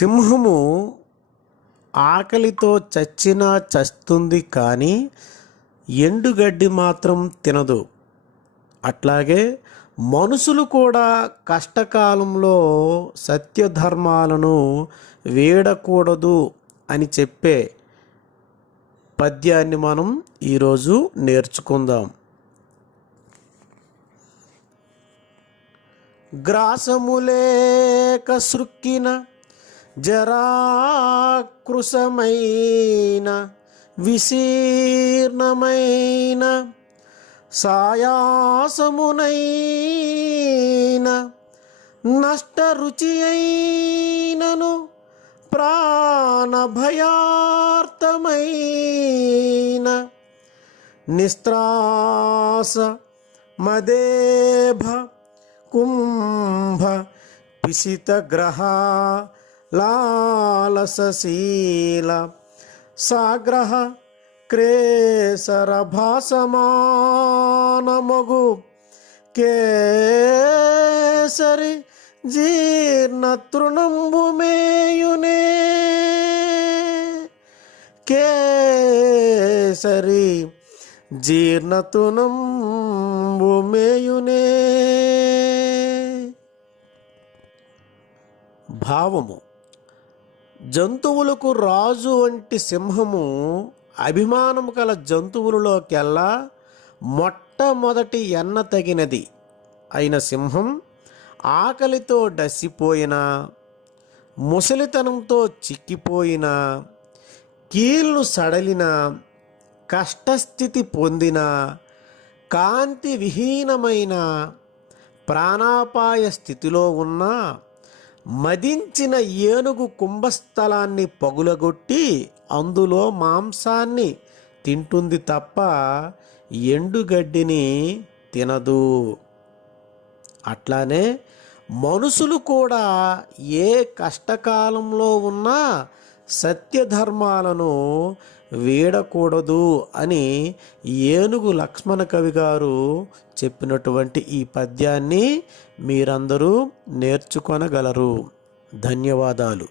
సింహము ఆకలితో చచ్చినా చస్తుంది, కానీ ఎండుగడ్డి మాత్రం తినదు. అట్లాగే మనుషులు కూడా కష్టకాలంలో సత్యధర్మాలను వీడకూడదు అని చెప్పే పద్యాన్ని మనం ఈరోజు నేర్చుకుందాం. గ్రాసములేక సృక్కిన జరాకృశమైన విశీర్ణమైన సాయాసమునైన నష్టరుచి అయినను ప్రాణభయార్తమైన నిస్త్రాస మదేభ కుంభ పిసితగ్రహ లాలసశీల సాగ్రహ క్రేసర భాసమానమగు కేసరి జీర్ణతృణంబు మేయునే కేసరి జీర్ణతృణంబు మేయునే. భావము: జంతువులకు రాజు వంటి సింహము అభిమానము కల జంతువులలోకెల్లా మొట్టమొదటి ఎన్న తగినది అయిన సింహం ఆకలితో డసిపోయినా, ముసలితనంతో చిక్కిపోయిన, కీళ్ళు సడలిన, కష్టస్థితి పొందిన, కాంతి విహీనమైన, ప్రాణాపాయ స్థితిలో ఉన్న మదించిన ఏనుగు కుంభస్థలాన్ని పగులగొట్టి అందులో మాంసాన్ని తింటుంది తప్ప ఎండుగడ్డిని తినదు. అట్లానే మనుషులు కూడా ఏ కష్టకాలంలో ఉన్నా సత్యధర్మాలను వీడకూడదు అని ఏనుగు లక్ష్మణ కవి గారు చెప్పినటువంటి ఈ పద్యాన్ని మీరందరూ నేర్చుకొనగలరు. ధన్యవాదాలు.